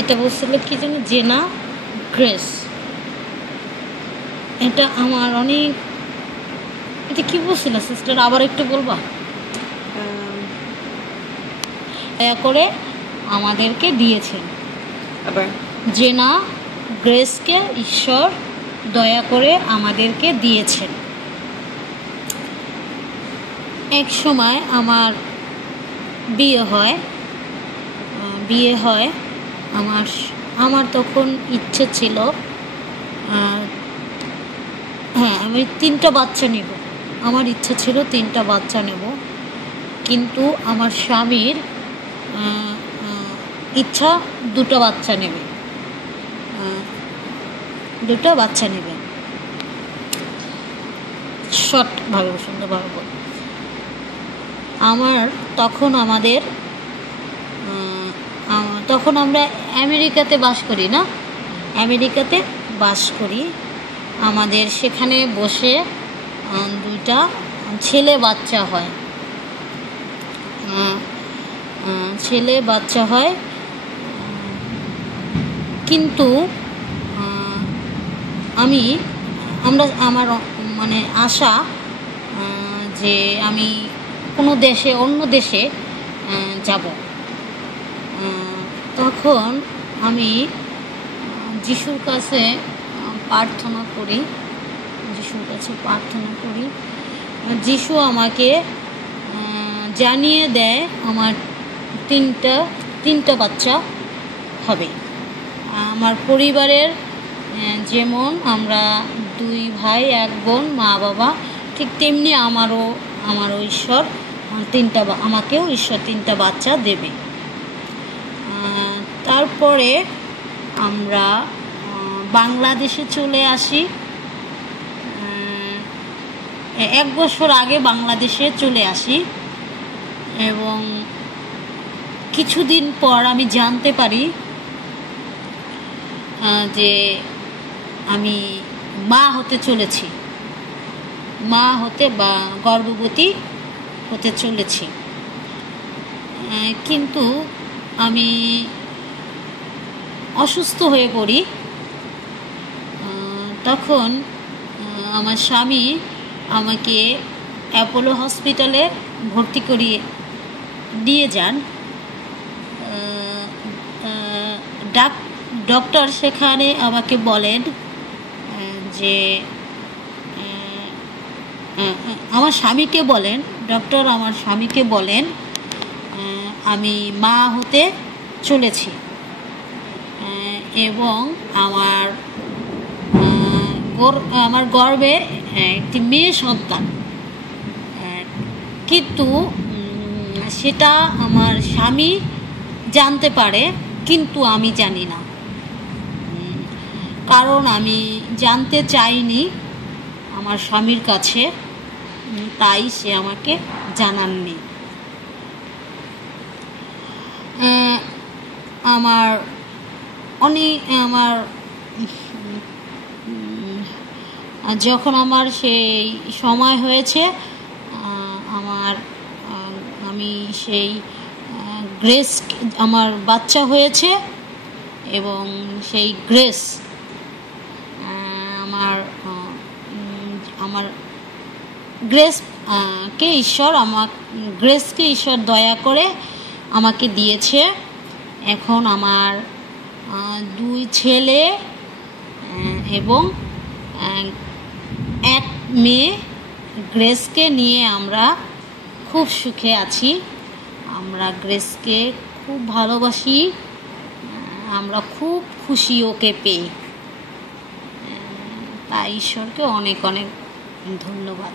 এটা বলছিল কি যেন জেনা গ্রেস। এটা আমার অনেক, এটা কি বলছিল সিস্টার, আবার একটু বলবা? দয়া করে আমাদেরকে দিয়েছেন। আবার জেনা গ্রেসকে ঈশ্বর দয়া করে আমাদেরকে দিয়েছেন। এক সময় আমার বিয়ে হয়। আমার তখন ইচ্ছে ছিল, আমি 3টা বাচ্চা নেব। আমার ইচ্ছে ছিল 3টা বাচ্চা নেব, কিন্তু আমার স্বামীর ইচ্ছা 2টা বাচ্চা নেবে। 2টা বাচ্চা নেবে। শর্টভাবে সুন্দরভাবে বল। তখন আমরা আমেরিকাতে বাস করি না, আমেরিকাতে বাস করি। আমাদের সেখানে বসে 2টা ছেলে বাচ্চা হয়, কিন্তু আমার মানে আশা যে আমি কোনো দেশে, অন্য দেশে যাব। তখন আমি যিশুর কাছে প্রার্থনা করি। যিশু আমাকে জানিয়ে দেয় আমার 3টা বাচ্চা হবে। আমার পরিবারের যেমন আমরা 2 ভাই 1 বোন, মা বাবা, ঠিক তেমনি আমারও ঈশ্বর আমাকেও ঈশ্বর 3টা বাচ্চা দেবে। তারপরে আমরা বাংলাদেশে চলে আসি। 1 বছর আগে বাংলাদেশে চলে আসি, এবং কিছুদিন পর আমি জানতে পারি যে আমি মা হতে চলেছি, বা গর্ভবতী হতে চলেছি। কিন্তু আমি অসুস্থ হয়ে পড়ি। তখন আমার স্বামী আমাকে অ্যাপোলো হসপিটালে ভর্তি করিয়ে নিয়ে যান। ডক্টর সেখানে আমাকে বলেন যে আমার স্বামীকে বলেন আমি মা হতে চলেছি, এবং আমার গর্ভে একটি মেয়ে সন্তান। কিন্তু সেটা আমার স্বামী জানতে পারে, কিন্তু আমি জানি না, কারণ আমি জানতে চাইনি আমার স্বামীর কাছে, তাই সে আমাকে জানাননি। যখন আমার সেই সময় হয়েছে, আমি সেই গ্রেস, আমার বাচ্চা হয়েছে, এবং সেই গ্রেস আমার গ্রেসকে ঈশ্বর দয়া করে আমাকে দিয়েছে। এখন আমার 2 ছেলে এবং 1 মেয়ে। গ্রেসকে নিয়ে আমরা খুব সুখে আছি। আমরা গ্রেসকে খুব ভালোবাসি, আমরা খুব খুশি ওকে পেয়ে। তাই ঈশ্বরকে অনেক অনেক ধন্যবাদ।